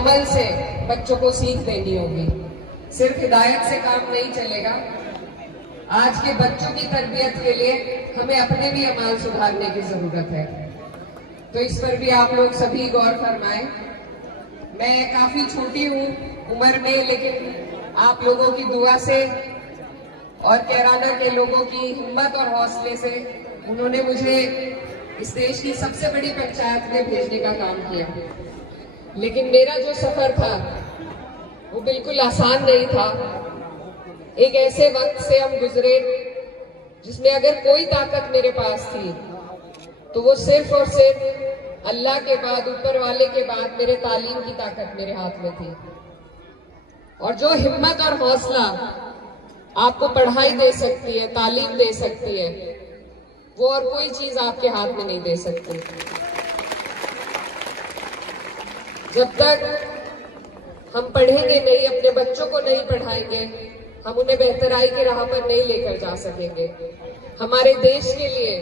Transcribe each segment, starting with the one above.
अमल से बच्चों को सीख देनी होगी। सिर्फ हिदायत से काम नहीं चलेगा। आज के बच्चों की तरबियत के लिए हमें अपने भी अमाल सुधारने की जरूरत है। तो इस पर भी आप लोग सभी गौर फरमाएं। मैं काफी छोटी हूँ उम्र में, लेकिन आप लोगों की दुआ से और कैराना के लोगों की हिम्मत और हौसले से उन्होंने मुझे इस देश की सबसे बड़ी पंचायत में भेजने का काम किया। लेकिन मेरा जो सफर था वो बिल्कुल आसान नहीं था। एक ऐसे वक्त से हम गुजरे जिसमें अगर कोई ताकत मेरे पास थी तो वो सिर्फ और सिर्फ अल्लाह के बाद, ऊपर वाले के बाद मेरे तालीम की ताकत मेरे हाथ में थी। और जो हिम्मत और हौसला आपको पढ़ाई दे सकती है, तालीम दे सकती है, वो और कोई चीज आपके हाथ में नहीं दे सकती। जब तक हम पढ़ेंगे नहीं, अपने बच्चों को नहीं पढ़ाएंगे, हम उन्हें बेहतराई की राह पर नहीं लेकर जा सकेंगे। हमारे देश के लिए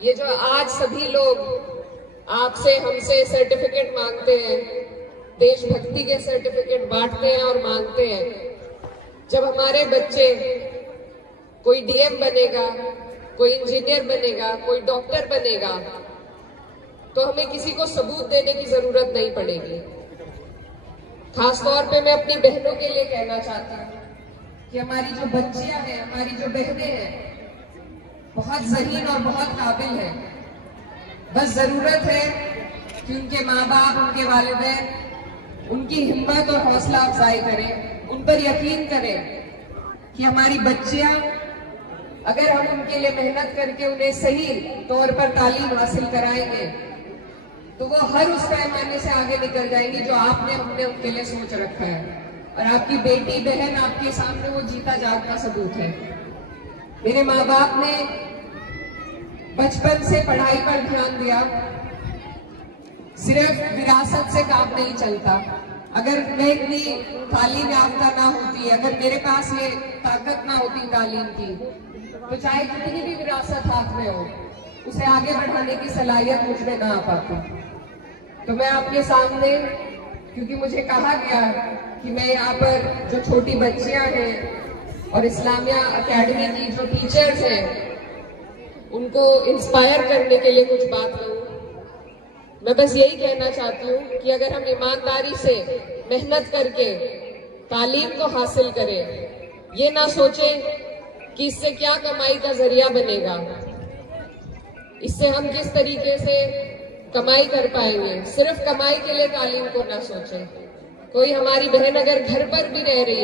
ये जो आज सभी लोग आपसे, हमसे सर्टिफिकेट मांगते हैं, देशभक्ति के सर्टिफिकेट बांटते हैं और मांगते हैं, जब हमारे बच्चे कोई डीएम बनेगा, कोई इंजीनियर बनेगा, कोई डॉक्टर बनेगा, तो हमें किसी को सबूत देने की जरूरत नहीं पड़ेगी। खासतौर पे मैं अपनी बहनों के लिए कहना चाहती हूँ कि हमारी जो बच्चियां हैं, हमारी जो बहनें हैं, बहुत ज़हीन और बहुत काबिल है। बस जरूरत है कि उनके माँ बाप, उनके वालिदैन उनकी हिम्मत और हौसला अफजाई करें, उन पर यकीन करें कि हमारी बच्चियां, अगर हम उनके लिए मेहनत करके उन्हें सही तौर पर तालीम हासिल कराएंगे तो वो हर उस पैमाने से आगे निकल जाएंगी जो हमने उनके लिए सोच रखा है। और आपकी बेटी बहन आपके सामने वो जीता जागता सबूत है। मेरे माँ बाप ने बचपन से पढ़ाई पर ध्यान दिया। सिर्फ विरासत से काम नहीं चलता। अगर मैं इतनी तालीम याफ्ता ना होती, अगर मेरे पास ये ताकत ना होती तालीम की, तो चाहे कितनी भी विरासत हाथ में हो, उसे आगे बढ़ाने की सलाहियत मुझ में ना आ पाती। तो मैं आपके सामने, क्योंकि मुझे कहा गया कि मैं यहाँ पर जो छोटी बच्चियां हैं और इस्लामिया एकेडमी की जो टीचर्स हैं उनको इंस्पायर करने के लिए कुछ बात कहूँ। मैं बस यही कहना चाहती हूँ कि अगर हम ईमानदारी से मेहनत करके तालीम को हासिल करें, ये ना सोचें कि इससे क्या कमाई का जरिया बनेगा, इससे हम किस तरीके से कमाई कर पाएंगे, सिर्फ कमाई के लिए तालीम को ना सोचें। कोई हमारी बहन अगर घर पर भी रह रही है